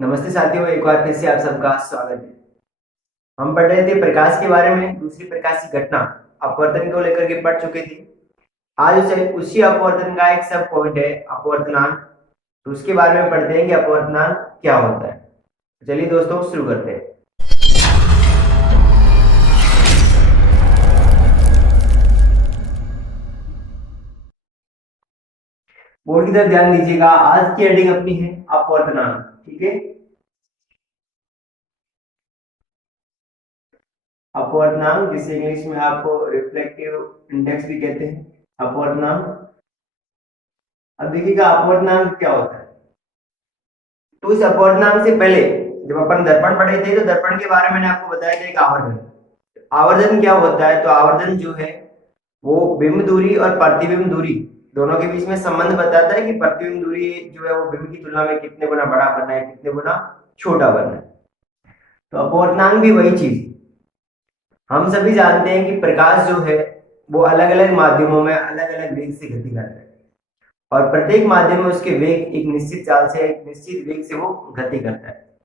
नमस्ते साथियों, एक बार फिर से आप सबका स्वागत है। हम पढ़ रहे थे प्रकाश के बारे में। दूसरी प्रकाश की घटना अपवर्तन को लेकर के पढ़ चुके थे। आज उसी अपवर्तन का एक सब पॉइंट है अपवर्तनांक। तो उसके बारे में पढ़ते हैं कि अपवर्तनांक क्या होता है। चलिए दोस्तों शुरू करते हैं। बोर्ड की तरफ ध्यान दीजिएगा। आज की हेडिंग अपनी है अपवर्तनांक। ठीक है, अपवर्तनांक जिसे इंग्लिश में आप रिफ्लेक्टिव इंडेक्स भी कहते हैं। अपवर्तनांक। अब देखिएगा अपवर्तनांक क्या होता है। तो इस अपवर्तनांक से पहले जब अपन दर्पण पढ़े थे तो दर्पण के बारे में मैंने आपको बताया था एक आवर्धन। आवर्धन क्या होता है? तो आवर्धन जो है वो बिंब दूरी और प्रतिबिंब दूरी दोनों के बीच में संबंध बताता है कि प्रतिबिंब दूरी जो है वो बिंब की तुलना में कितने गुना बड़ा बनना है, कितने गुना छोटा बनना है। तो अपवर्तनांक भी वही चीज। हम सभी जानते हैं कि प्रकाश जो है वो अलग अलग माध्यमों में अलग अलग वेग से गति करता है और प्रत्येक माध्यम में उसके वेग एक निश्चित चाल से एक निश्चित वेग से वो गति करता है।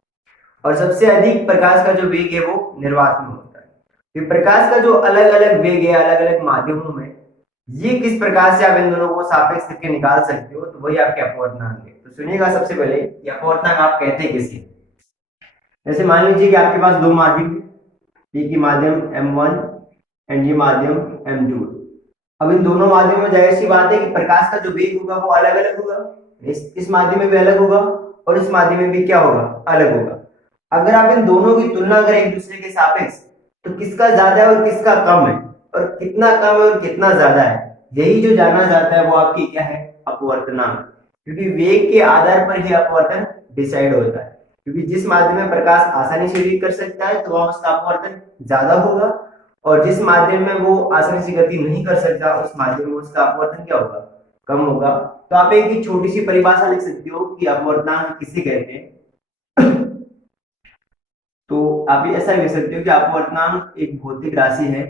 और सबसे अधिक प्रकाश का जो वेग है वो निर्वात में होता है। तो प्रकाश का जो अलग अलग वेग है अलग अलग माध्यमों में, ये किस प्रकार से आप इन दोनों को सापेक्ष करके निकाल सकते हो, तो वही आपके अपवर्तनांक है। तो सुनिएगा, सबसे पहले ये अपवर्तनांक आप कहते हैं किसे। जैसे मान लीजिए कि आपके पास दो माध्यम, एक ही माध्यम M1 एंड ये माध्यम M2। अब इन दोनों माध्यम में जाहिर सी बात है कि प्रकाश का जो वेग होगा वो अलग अलग होगा। इस माध्यम में भी अलग होगा और इस माध्यम में भी क्या होगा, अलग होगा। अगर आप इन दोनों की तुलना करें एक दूसरे के सापेक्ष, तो किसका ज्यादा है और किसका कम है, और कितना कम है और कितना ज्यादा है, यही जो जाना जाता है वो आपकी क्या है, अपवर्तनांक। क्योंकि वेग के आधार पर ही अपवर्तन डिसाइड होता है। क्योंकि जिस माध्यम में प्रकाश आसानी से वेग कर सकता है तो वहां उसका अपवर्तन ज्यादा होगा, और जिस माध्यम में वो आसानी से गति नहीं कर सकता उस माध्यम में उसका अपवर्तन क्या होगा, कम होगा। तो आप एक छोटी सी परिभाषा लिख सकते हो कि अपवर्तनांक किसे कहते हैं। तो आप ऐसा लिख सकते हो कि अपवर्तनांक एक भौतिक राशि है।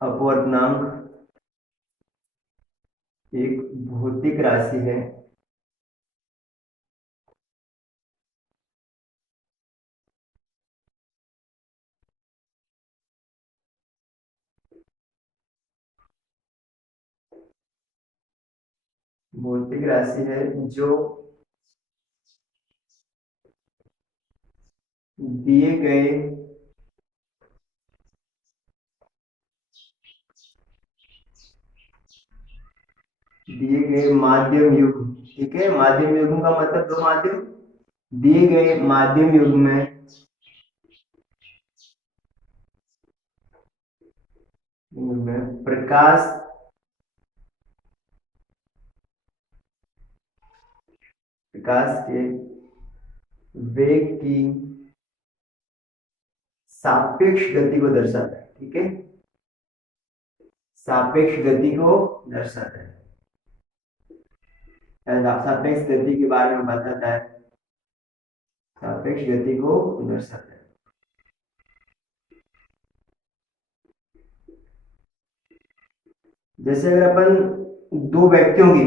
अपवर्तनांक एक भौतिक राशि है भौतिक राशि है जो दिए गए माध्यम युग, ठीक है, माध्यम युग्म का मतलब दो माध्यम, दिए गए माध्यम युग में प्रकाश के वेग की सापेक्ष गति को दर्शाता है। ठीक है, सापेक्ष गति को दर्शाता है। सापेक्ष गति के बारे में बताता है, सापेक्ष गति को दर्शाता है। जैसे अगर अपन दो व्यक्तियों की,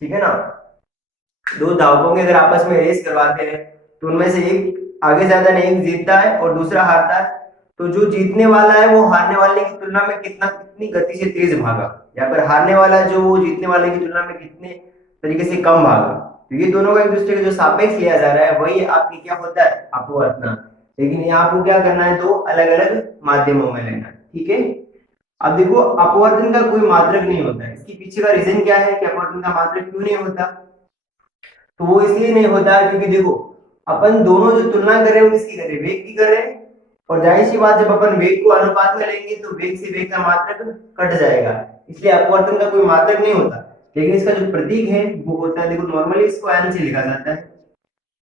ठीक है ना, दो धावकों की अगर आपस में रेस करवाते हैं तो उनमें से एक आगे ज्यादा नहीं जीतता है और दूसरा हारता है, तो जो जीतने वाला है वो हारने वाले की तुलना में कितनी गति से तेज भागा, या फिर हारने वाला जो वो जीतने वाले की तुलना में कितने तरीके से कम भागा। तो ये दोनों का एक दूसरे का जो सापेक्ष लिया जा रहा है वही आपकी क्या होता है, अपवर्तनांक। लेकिन यहाँ आपको क्या करना है, दो अलग अलग माध्यमों में लेना है। ठीक है, अब देखो अपवर्तन का कोई मात्रक नहीं होता है। इसके पीछे का रीजन क्या है कि अपवर्तन का मात्रक क्यों नहीं होता। तो वो इसलिए नहीं होता क्योंकि देखो अपन दोनों जो तुलना कर रहे हैं वो किसकी कर रहे हैं, वेग की कर रहे हैं। और जाहिर सी बात, जब अपन वेग को अनुपात में लेंगे तो वेग से वेग का मात्रक कट जाएगा, इसलिए अपवर्तन का कोई मात्रक नहीं होता। लेकिन इसका जो प्रतीक है वो होता है, देखो नॉर्मली इसको n से लिखा जाता है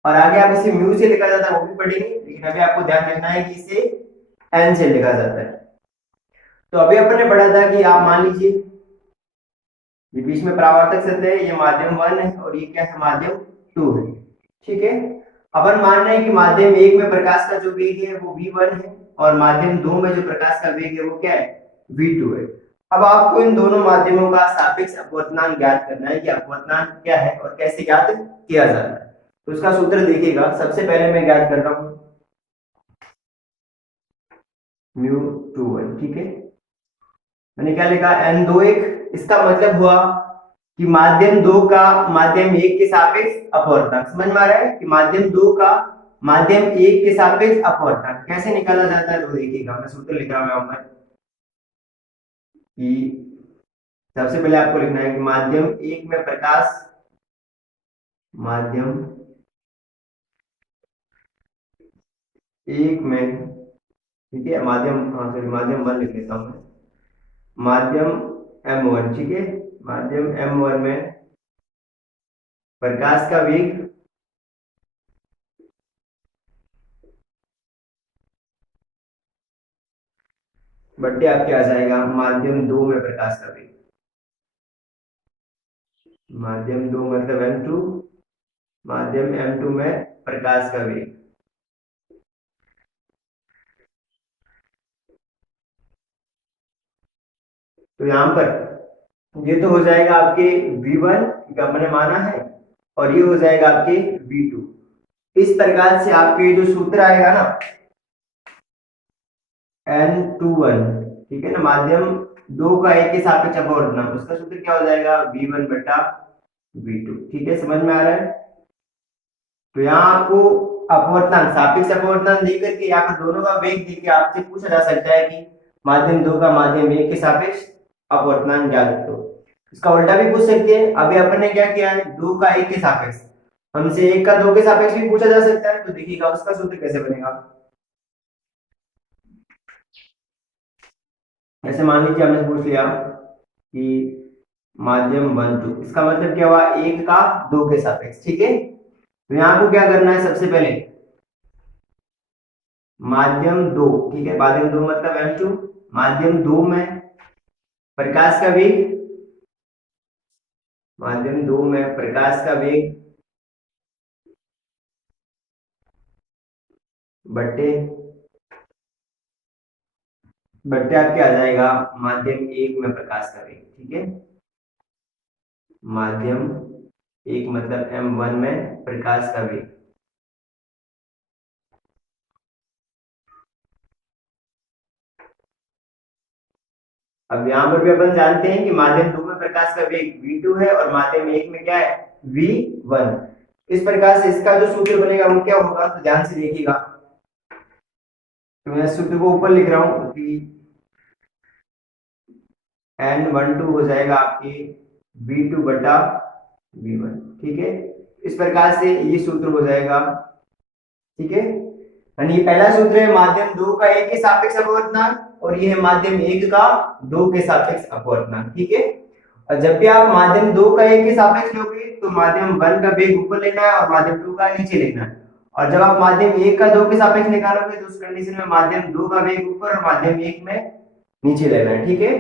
और आगे आप इसे म्यू से लिखा जाता है, वो भी पढ़ेंगे, लेकिन अभी आपको ध्यान रखना है कि इसे n से लिखा जाता है। तो अभी अपन ने पढ़ा था कि आप मान लीजिए ये बीच में परावर्तक सतह है, ये माध्यम 1 है और ये क्या है, माध्यम 2 है। ठीक है, अपन मान रहे हैं कि माध्यम 1 में प्रकाश का जो वेग है वो v1 है और माध्यम 2 में जो प्रकाश का वेग है वो क्या है, v2 है। अब आपको इन दोनों माध्यमों का सापेक्ष अपवर्तनांक ज्ञात करना है कि अपवर्तनांक क्या है और कैसे ज्ञात किया जाता है। तो उसका सूत्र देखिएगा, सबसे पहले मैं ज्ञात कर रहा हूं μ21, ठीक है। मैंने क्या लिखा, n21। इसका मतलब हुआ कि माध्यम 2 का माध्यम 1 के सापेक्ष अपवर्तनांक। समझ में आ रहा है कि माध्यम 2 का माध्यम 1 के सापेक्ष अपवर्तनांक कैसे निकाला जाता है। तो देखिएगा, मैं सूत्र लिख रहा हूं यहां पर कि सबसे पहले आपको लिखना है कि माध्यम 1 में प्रकाश, माध्यम 1 में, ठीक है, माध्यम 1 लिख लेता हूं मैं, माध्यम M1, ठीक है, माध्यम M1 में प्रकाश का वेग बट्टे आपके आ जाएगा माध्यम 2 में प्रकाश का वेग। माध्यम 2 मतलब M2, माध्यम M2 में प्रकाश का वेग। तो यहां पर ये तो हो जाएगा आपके V1 का मैंने माना है, और ये हो जाएगा आपके V2। इस प्रकार से आपके जो सूत्र आएगा ना N21, ठीक है ना, माध्यम 2 का 1 के सापेक्ष अपवर्तनांक, उसका सूत्र क्या हो जाएगा V1 बटा V2, ठीक है, समझ में आ रहा है। तो यहाँ आपको अपवर्तनांक, सापेक्ष अपवर्तनांक देकर के यहाँ पर दोनों का वेग देके आपसे पूछा जा सकता है कि माध्यम 2 का माध्यम 1 के सापेक्ष अपवर्तनांक ज्ञात करो। इसका उल्टा भी पूछ सकते हैं। अभी अपन ने क्या किया है, 2 का 1 के सापेक्ष, हमसे 1 का 2 के सापेक्ष भी पूछा जा सकता है। तो देखिएगा उसका सूत्र कैसे बनेगा। ऐसे मान लीजिए हमने पूछ लिया कि माध्यम 1 2, इसका मतलब क्या हुआ, 1 का 2 के सापेक्ष, ठीक है। तो यहाँ को क्या करना है, सबसे पहले माध्यम 2, ठीक है, माध्यम 2 मतलब M2, माध्यम 2 में प्रकाश का वेग, माध्यम 2 में प्रकाश का वेग बट्टे बट्टे आपके आ जाएगा माध्यम 1 में प्रकाश का वेग, ठीक है। माध्यम 1 मतलब M1 में प्रकाश का वेग। अब यहां पर भी अपन जानते हैं कि माध्यम 2 में प्रकाश का वेग V2 है और माध्यम 1 में क्या है, V1। इस प्रकार से इसका जो सूत्र बनेगा वो क्या होगा, तो ध्यान से देखिएगा। तो मैं सूत्र को ऊपर लिख रहा हूं कि N12 हो जाएगा आपके V2 बटा V1, ठीक है। इस प्रकार से ये सूत्र हो जाएगा, ठीक है। यानी पहला सूत्र है माध्यम 2 का 1 के सापेक्ष अपवर्तनांक, और ये है माध्यम 1 का 2 के सापेक्ष अपवर्तनांक, ठीक है। और जब भी आप माध्यम 2 का 1 के सापेक्ष लोगे तो माध्यम 1 का वेग ऊपर लेना है और माध्यम 2 का नीचे लेना है। और जब आप माध्यम 1 का 2 के सापेक्ष निकालोगे तो उस कंडीशन में माध्यम 2 का वेग ऊपर और माध्यम 1 में नीचे लेना है, ठीक है।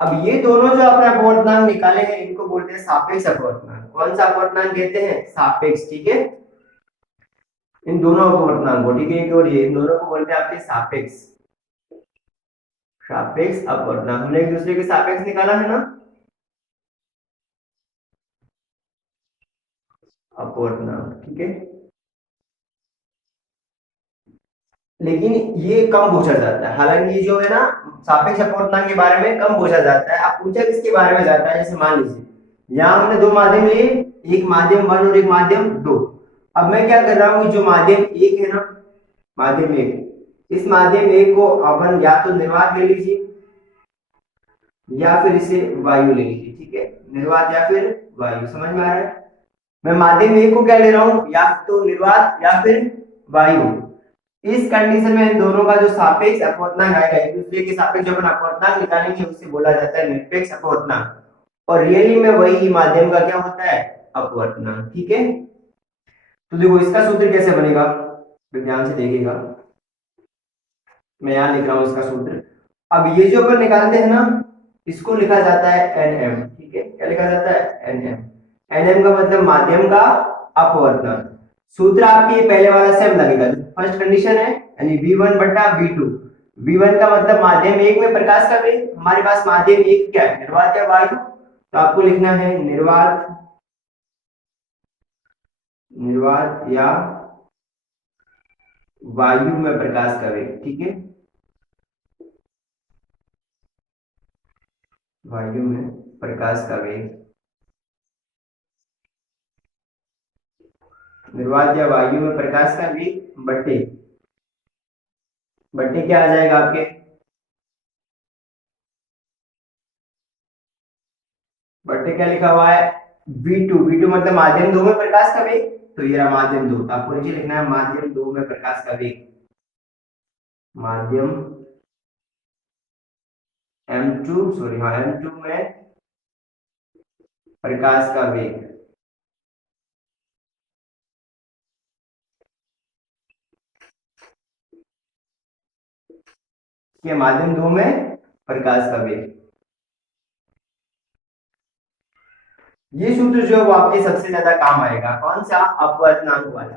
अब ये दोनों जो आपने अपवर्तनांक निकाले हैं इनको बोलते हैं सापेक्ष अपवर्तनांक। कौन सा अपवर्तनांक कहते हैं, सापेक्ष, ठीक है। इन दोनों अपवर्तनांक को, ठीक है, और ये इन दोनों को बोलते हैं आपके सापेक्ष, सापेक्ष अपवर्तनांक। हमने एक दूसरे के सापेक्ष निकाला है ना, अपवर्तनांक, ठीक है। लेकिन ये कम पूछा जाता है, हालांकि ये जो है ना सापेक्ष अपवर्तनांक के बारे में कम पूछा जाता है। आप पूछा किसके बारे में जाता है, जैसे मान लीजिए यहाँ हमने दो माध्यम लिए, एक माध्यम 1 और एक माध्यम 2। अब मैं क्या कर रहा हूँ, जो माध्यम 1 है ना, माध्यम 1, इस माध्यम 1 को अपन या तो निर्वात ले लीजिए या फिर इसे वायु ले लीजिए, ठीक है, निर्वात या फिर वायु, समझ में आ रहा है। मैं माध्यम 1 को क्या ले रहा हूँ, या तो निर्वात या फिर वायु। इस कंडीशन में इन दोनों का जो सापेक्ष अपवर्तनांक आएगा, एक दूसरे के सापेक्ष जो अपन अपवर्तनांक निकालेंगे उसे बोला जाता है निरपेक्ष अपवर्तनांक, और रियली में वही माध्यम का क्या होता है, अपवर्तनांक, ठीक है। तो देखो इसका सूत्र कैसे बनेगा, तो ध्यान से देखिएगा, मैं यहां लिख रहा हूं इसका सूत्र। अब ये जो अपन निकालते हैं ना, इसको लिखा जाता है Nm, ठीक है, क्या लिखा जाता है, Nm। Nm का मतलब माध्यम का अपवर्तनांक। सूत्र आपके पहले वाला सेम लगेगा, फर्स्ट कंडीशन है यानी V1 बटा V2, V1 का मतलब माध्यम एक में प्रकाश का वेग। हमारे पास माध्यम एक क्या है, निर्वात या वायु, तो आपको लिखना है निर्वात, निर्वात या वायु में प्रकाश का वेग। ठीक है, वायु में प्रकाश का वेग, निर्वात या वायु में प्रकाश का वेग बट्टे, बट्टे क्या आ जाएगा आपके, बट्टे क्या लिखा हुआ है, V2। V2 मतलब माध्यम दो में प्रकाश का वेग, तो ये रहा माध्यम दो, तो आपको नीचे लिखना है माध्यम दो में प्रकाश का वेग, माध्यम M2, सॉरी हाँ M2 में प्रकाश का वेग। ये माध्यम दो में प्रकाश का वेग। ये सूत्र जो है वो आपके सबसे ज्यादा काम आएगा, कौन सा, अपवर्तनांक वाला।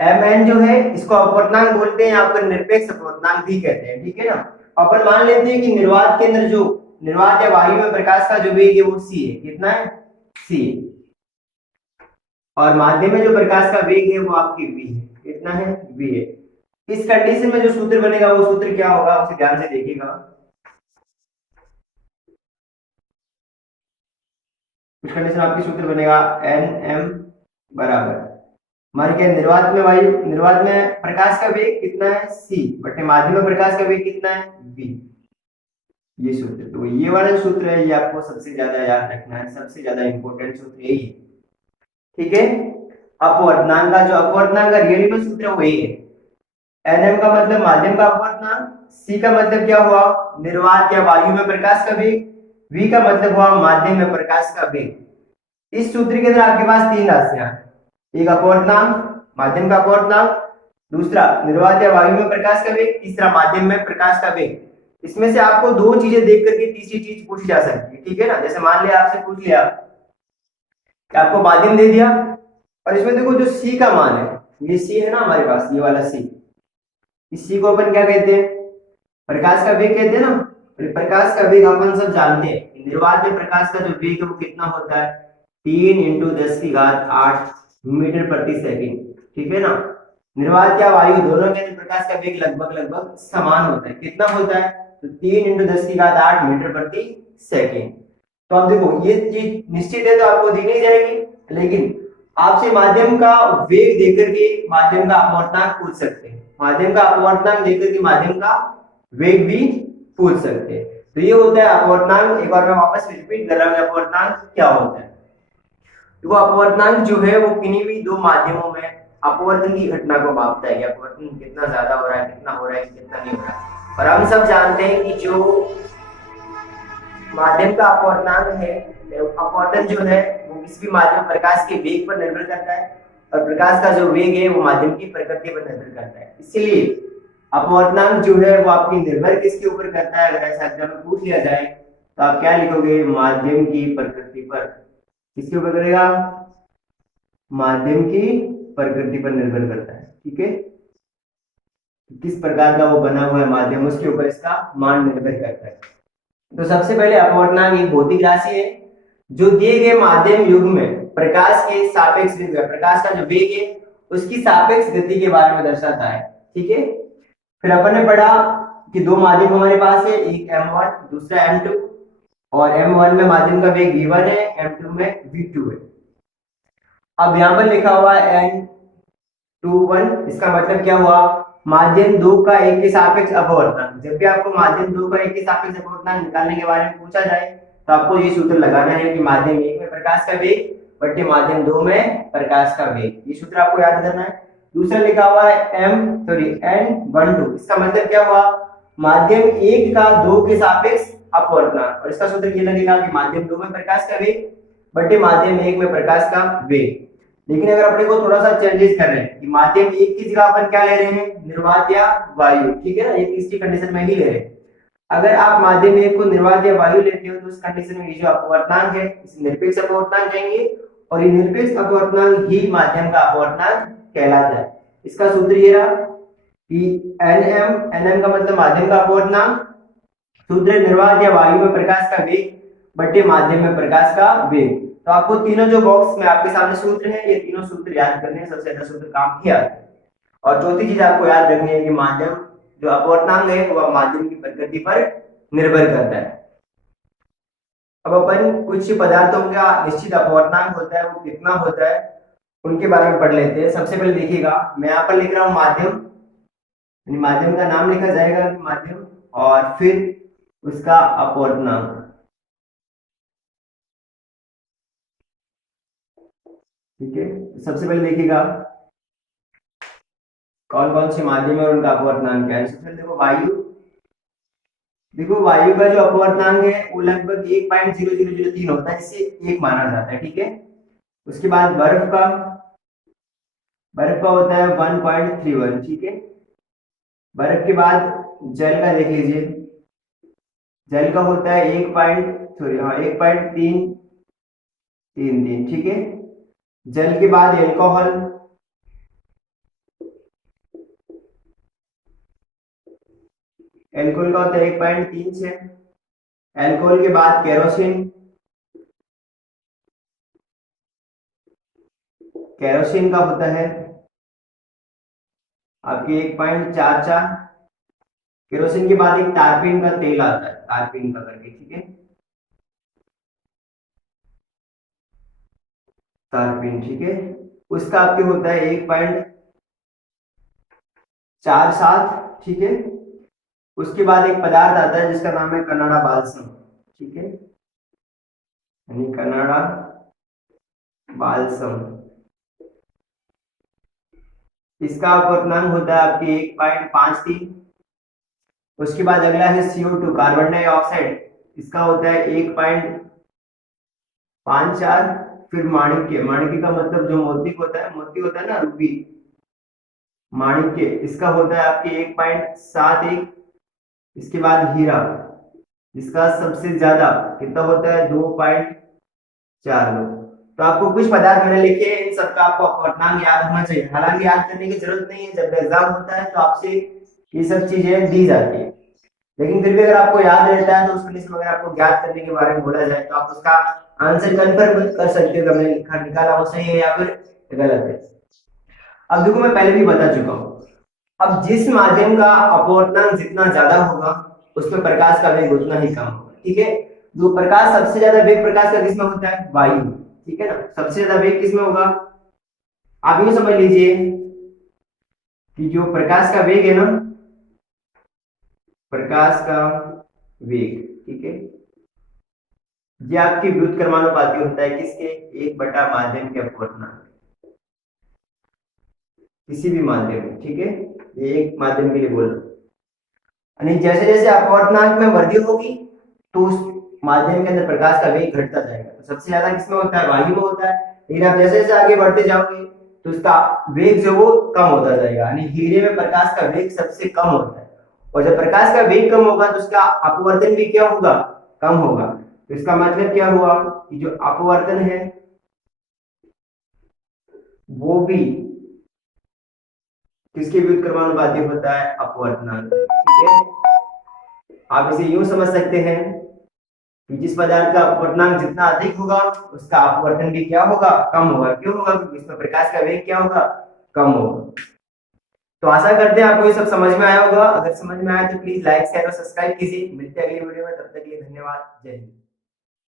Mn जो है इसको अपवर्तनांक बोलते हैं, यहाँ पर निरपेक्ष अपवर्तनांक भी कहते हैं। ठीक है ना, अपन मान लेते हैं कि निर्वात के अंदर जो, निर्वात या वायु में प्रकाश का जो वेग है वो c है, कितना है, c, और माध्यम में जो प्रकाश का वेग है वो आपकी v है, कितना है, v है। इस कंडीशन में जो सूत्र बनेगा वो सूत्र क्या होगा, उसे ध्यान से देखिएगा। कुछ कंडीशन आपकी सूत्र बनेगा Nm बराबर, हमारे क्या, निर्वात में वायु, निर्वात में प्रकाश का वेग कितना है, c, बटे माध्यम में प्रकाश का वेग कितना है, v। ये सूत्र, तो ये वाला सूत्र है, ये आपको सबसे ज्यादा याद रखना है, सबसे ज्यादा इंपॉर्टेंट सूत्र यही है। ठीक है, अपवर्तनांक का, जो अपवर्तनांक का रियल में सूत्र है वो यही है। Nm का मतलब माध्यम का अपवर्तनांक, c का मतलब क्या हुआ, निर्वात या वायु में प्रकाश का वेग, v का मतलब हुआ माध्यम में प्रकाश का वेग। इस सूत्र के अंदर आपके पास तीन राशियां, एक अपवर्तनांक, माध्यम का अपवर्तनांक, दूसरा निर्वात या वायु में प्रकाश का वेग, तीसरा माध्यम में प्रकाश का वेग। इसमें से आपको दो चीजें देख करके तीसरी चीज पूछी जा सकती है। ठीक है ना, जैसे मान लिया आपसे पूछ लिया कि आपको माध्यम दे दिया, और इसमें देखो जो c का मान है, ये c है ना हमारे पास, ये वाला c, इस c को अपन क्या कहते हैं, प्रकाश का वेग कहते हैं ना। प्रकाश का वेग अपन सब जानते हैं, निर्वात में प्रकाश का जो वेग है वो कितना होता है, 3 × 10⁸ मीटर प्रति सेकंड। ठीक है ना, निर्वात या वायु दोनों के अंदर प्रकाश का वेग लगभग लगभग समान होता है, कितना होता है, तो 3 × 10⁸ मीटर प्रति सेकंड। तो अब देखो ये चीज निश्चित है तो आपको दी नहीं जाएगी, लेकिन आपसे माध्यम का वेग देकर के माध्यम का अपवर्तनांक पूछ सकते हैं, माध्यम का अपवर्तनांक देकर के माध्यम का वेग भी पूछ सकते हैं। तो ये होता है अपवर्तनांक। एक बार मैं वापस रिपीट कर रहा हूं, अपवर्तनांक क्या होता है। तो अपवर्तनांक जो है वो किन्हीं भी दो माध्यमों में अपवर्तन की घटना को मापता है कि अपवर्तन कितना ज्यादा हो रहा है, कितना हो रहा है, कितना नहीं हो रहा है। और हम सब जानते हैं कि जो माध्यम का अपवर्तनांक है, अपवर्तन जो है वो किसी भी माध्यम प्रकाश के वेग पर निर्भर करता है, और प्रकाश का जो वेग है वो माध्यम की प्रकृति पर निर्भर करता है। इसलिए अपवर्तनांक जो है वो आपकी निर्भर किसके ऊपर करता है, अगर ऐसा एग्जाम में पूछ लिया जाए तो आप क्या लिखोगे, माध्यम की प्रकृति पर। किसके ऊपर करेगा, माध्यम की प्रकृति पर निर्भर करता है। ठीक है, किस प्रकार का वो बना हुआ है माध्यम, उसके ऊपर इसका मान निर्भर करता है। तो सबसे पहले अपवर्तनांक एक भौतिक राशि है जो दिए गए माध्यम युग में प्रकाश के सापेक्ष वेग, प्रकाश का जो वेग है उसकी सापेक्ष गति के बारे में दर्शाता है। ठीक है, फिर अपन ने पढ़ा कि दो माध्यम हमारे पास है, एक M1 दूसरा M2, और M1 में माध्यम का वेग v1 है, M2 में v2 है। अब यहां पर लिखा हुआ है N21, इसका मतलब क्या हुआ, माध्यम दो का एक के सापेक्ष अपवर्तनांक। जब भी आपको माध्यम दो का एक के सापेक्ष अपवर्तनांक निकालने के बारे में पूछा जाए तो आपको ये सूत्र लगाना है कि माध्यम एक में प्रकाश का वेग बटे माध्यम दो में प्रकाश का वेग, ये सूत्र आपको याद करना है। दूसरा लिखा हुआ है N12, इसका मतलब क्या हुआ, माध्यम एक का दो के सापेक्ष अपवर्तनांक, और इसका सूत्र ये लगेगा कि माध्यम दो में प्रकाश का वेग बटे माध्यम एक में प्रकाश का वेग। लेकिन अगर अपने को थोड़ा सा चेंजेस कर रहे हैं कि माध्यम एक की जगह अपन क्या ले रहे हैं, निर्वात या वायु। ठीक है ना, एक तीसरी कंडीशन में ही ले रहे हैं। अगर आप माध्यम एक को निर्वात या वायु लेते हो तो उस कंडीशन में ये जो अपवर्तनांक है इसे निरपेक्ष अपवर्तनांक कहेंगे, और ये निरपेक्ष अपवर्तनांक ही माध्यम का अपवर्तनांक कहलाता है। इसका सूत्र ये रहा कि एन एम का मतलब माध्यम का अपवर्तनांक, सूत्र निर्वात या वायु में प्रकाश का वेग बटे माध्यम में प्रकाश का वेग। तो आपको तीनों जो बॉक्स में आपके सामने सूत्र है, ये तीनों सूत्र याद करने हैं, सबसे ज्यादा सूत्र काम किया है। और चौथी चीज आपको याद रखनी है कि माध्यम जो अपवर्तनांक है वो माध्यम की प्रकृति पर निर्भर करता है। अब अपन कुछ पदार्थों का निश्चित अपवर्तनांक होता है, वो कितना होता है उनके बारे में पढ़ लेते हैं। सबसे पहले देखिएगा, मैं यहाँ पर लिख रहा हूँ माध्यम, माध्यम का नाम लिखा जाएगा माध्यम, और फिर उसका अपवर्तनांक। ठीक है, सबसे पहले देखिएगा कौन कौन से माध्यम है और उनका अपवर्तनांक क्या है। सबसे पहले देखो वायु, देखो वायु का जो अपवर्तनांक है वो लगभग 1.0003 होता है, इससे एक माना जाता है। ठीक है, उसके बाद बर्फ का होता है 1.31। ठीक है, बर्फ के बाद जल का देख लीजिए, जल का होता है 1.333। ठीक है, जल के बाद एल्कोहल, एल्कोहल का होता है 1.36। एल्कोहल के बाद केरोसिन, केरोसिन का होता है आपके 1.44। केरोसिन के बाद एक टारपीन का तेल आता है, टारपीन का करके। ठीक है, टारपीन। ठीक है, उसका आपके होता है 1.47। ठीक है, उसके बाद एक पदार्थ आता है जिसका नाम है कनाडा बालसम। ठीक है, यानी कनाडा बालसम, इसका अपवर्तनांक होता है आपके 1.53। उसके बाद अगला है CO2, कार्बन डाइऑक्साइड, इसका होता है 1.54। फिर माणिक्य, माणिक्य का मतलब जो मोती होता है ना, रूबी, माणिक्य, इसका होता है आपके 1.71। इसके बाद हीरा, इसका सबसे ज्यादा कितना होता है 2.42। तो आपको कुछ पदार्थ मैंने लिखे हैं, इन सबका आपको अपवर्तनांक याद होना चाहिए। हालांकि याद करने की जरूरत नहीं है, जब एग्जाम होता है तो आपसे ये सब चीजें दी जाती है, लेकिन फिर भी अगर आपको याद रहता है तो उस कंडीशन में अगर आपको ज्ञात करने के बारे में बोला जाए तो आप उसका आंसर कंफर्म कर सकते हो कि मैंने लिखा निकाला वो सही है या फिर गलत है। अब देखो, मैं पहले भी बता चुका हूँ, अब जिस माध्यम का अपवर्तनांक जितना ज्यादा होगा उसमें प्रकाश का वेग उतना ही कम होगा। ठीक है, जो प्रकाश सबसे ज्यादा वेग प्रकाश का किसमें होता है, वायु। ठीक है ना, सबसे ज्यादा वेग किसमें होगा, आप यूं समझ लीजिए कि जो प्रकाश का वेग है ना, प्रकाश का वेग, ठीक है, ये आपके व्युत्क्रमानुपाती होता है किसके, 1 बटा माध्यम के अपवर्तनांक, किसी भी माध्यम में। ठीक है, ये एक माध्यम के लिए बोल रहा हूं। यानी जैसे जैसे अपवर्तनांक में वृद्धि होगी तो उस माध्यम के अंदर प्रकाश का वेग घटता जाएगा। तो सबसे ज्यादा किसमें होता है, वायु में होता है। लेकिन आप जैसे जैसे आगे बढ़ते जाओगे तो उसका वेग जो वो कम होता जाएगा, यानी हीरे में प्रकाश का वेग सबसे कम होता है, और जब प्रकाश का वेग कम होगा तो उसका अपवर्तन भी क्या होगा, कम होगा। तो इसका मतलब क्या हुआ कि जो अपवर्तन है वो भी किसके व्युत्क्रमानुपाती होता है, अपवर्तनांक। ठीक है, आप इसे यूं समझ सकते हैं कि जिस पदार्थ का अपवर्तनांक जितना अधिक होगा उसका अपवर्तन भी क्या होगा, कम होगा। क्यों होगा, क्योंकि इसमें प्रकाश का वेग क्या होगा, कम होगा। तो आशा करते हैं आपको ये सब समझ में आया होगा। अगर समझ में आया तो प्लीज लाइक शेयर और सब्सक्राइब कीजिए। मिलते हैं अगली वीडियो में, तब तक के लिए धन्यवाद। जय हिंद।